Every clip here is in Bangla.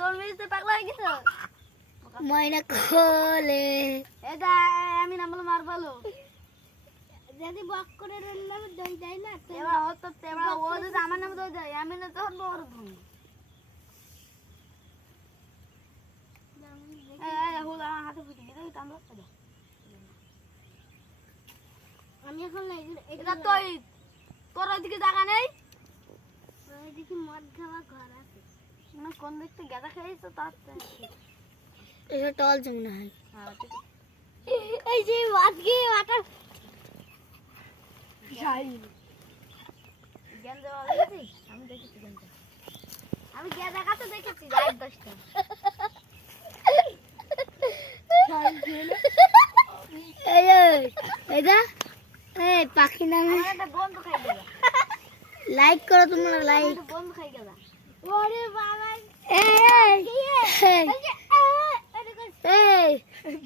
দৌড় মেরেছে পাগলা হয়ে গেছে ময়না খোলে এটা আমি নাম বলে মার ভালো যদি বক করে নাম দই দেয় না এবার ও তো এবার ও যদি আমার নামে দই দেয় আমি না তো বড় ধুম হুলা হাতে ফুটে গেছে টানলো আমি এখন এটা তুই তোর ওইদিকে জায়গা নেই ওইদিকে মদ খাওয়া ঘর আছে না কোন দেখতে গেদা খেয়েছো তার এটা টল জমনা হয় হ্যাঁ ঠিক আছে এই যে আজকে ওয়াটার যাই জ্ঞান দেওয়া দেখেছিস আমি দেখেছি জ্ঞানটা আমি গেদা কাছে দেখেছি 8-10টা এই এটা এই পাখি নামে আমার একটা বন্ধু খাই গেল লাইক করো তোমরা লাইক বন্ধু খাই গেল ওরে বাবা এই এই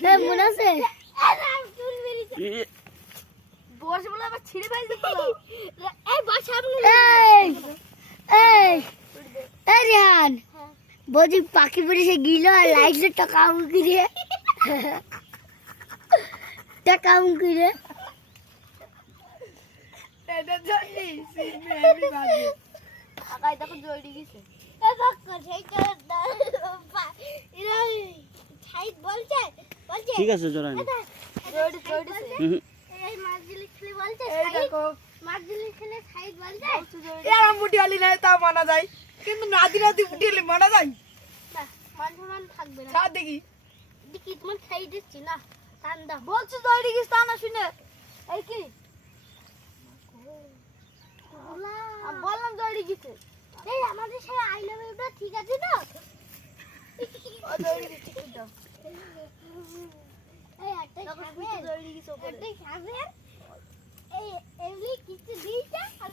এই মনে আছে বসে বলে আবার ছিঁড়ে ফেলতে বলো এই বাসা এই এই এই রিহান বজি পাখি পড়ে সে গিলো আর লাইটে টাকা মুখি রে টাকা মুখি রে এটা জানি সিমে আমি বাজে আকাই দেখো জড়ি গেছে এ বাক্কা সেইটা এরা ছাইদ বলছে ঠিক আছে জোরানি জড়ি জড়িছে এই মাছগুলি খেলে বলছে এই দেখো মাছগুলি খেলে ছাইদ বলছে এরা মুটি আলি না তা মানা যায় কিন্তু নাদি নাদি মুটি আলি মানা যায় মান থাকবে না সাথ দেখি দেখি তোমার ছাইদ দিচ্ছি না ঠান্ডা বলছো জড়ি গেছে তা না শুনে এই কি বললাম জড়ি গেছে এই আমাদের সাথে আই লাভ ইউটা ঠিক আছে না ও জড়ি গেছে কিন্তু এই একটা দেখো খাবে জড়ি গেছে ওপরে একটা খাবে এই এমনি কিছু দিইছে আর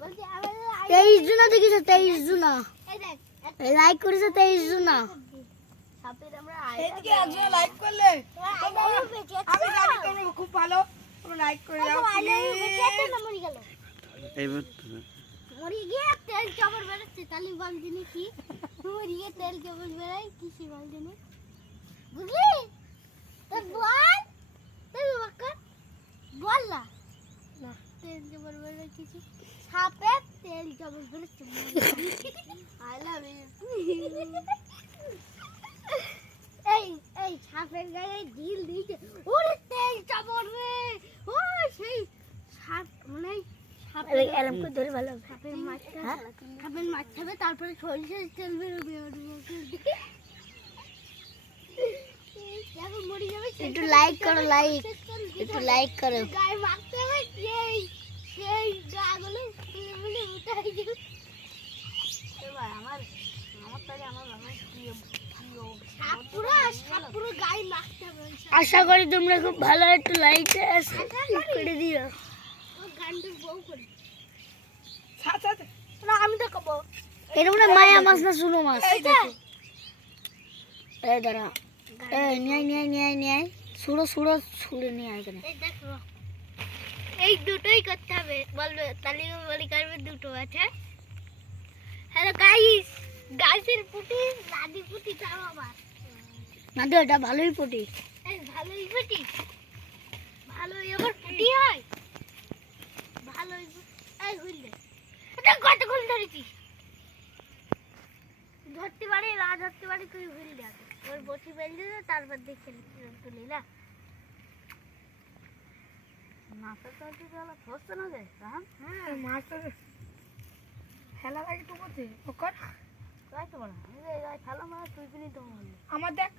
বলছে আমাদের 23 জুন দেখিছে 23 জুন এই দেখ লাইক করেছে 23 জুন সাপের আমরা এদিকে একজন লাইক করলে আমি জানি তোমরা খুব ভালো তোমরা লাইক করে দাও মরে গেল এইবার মরে গিয়ে তেল চাবর বেরোচ্ছে তালি বল দিনে কি মরে গিয়ে তেল চাবর বেরোয় কিসি বল দিনে বুঝলি তো বল তুই বাক্কা বল না না তেল চাবর বেরোয় কিসি সাপে তেল চাবর বেরোচ্ছে আই লাভ ইউ এই এই সাপের গায়ে ঢিল দিয়েছে ওরে তেল চাবর রে ও সেই সাপ মানে এরকম করে ধরে ভালো সাপের মাছটা সাপের মাছ খাবে তারপরে সরিষার তেল বেরোবে মরে যাবে একটু লাইক করো লাইক একটু লাইক করো গায়ে মাখতে হবে সেই সেই গাগুলো বলে উঠাই দিল এবার আমার তাহলে আমার প্রিয় পুরো গায়ে মাখতে হবে আশা করি তোমরা খুব ভালো একটু লাইক করে দিও গান্ডুর বউ করে না আমি তো কব এটা মানে মায়া মাছ না শুনো মাছ এই দাঁড়া এই নিয়ে সুড়ো নিয়ে আয় কেন এই দুটোই করতে হবে বলবে তালি বলি করবে দুটো আছে হ্যালো গাইসের পুটি লাদি পুটি তাও আবার না তো এটা ভালোই পুটি ভালোই পুটি ভালোই আবার পুটি হয় ভালোই এই হইলে এটা কতক্ষণ ধরেছিস ধরতে পারি না ধরতে পারি তুই হইল দেখ ওর বসি বেঁধে দে তারপর দেখে তুলি না মাছের তরকারি গলা ফসছে না রে হ্যাঁ মাছ খেলা লাগে তো করতে ওকর তাই তো বলা এই ফেলা মাছ তুই কিনে তো আমার দেখ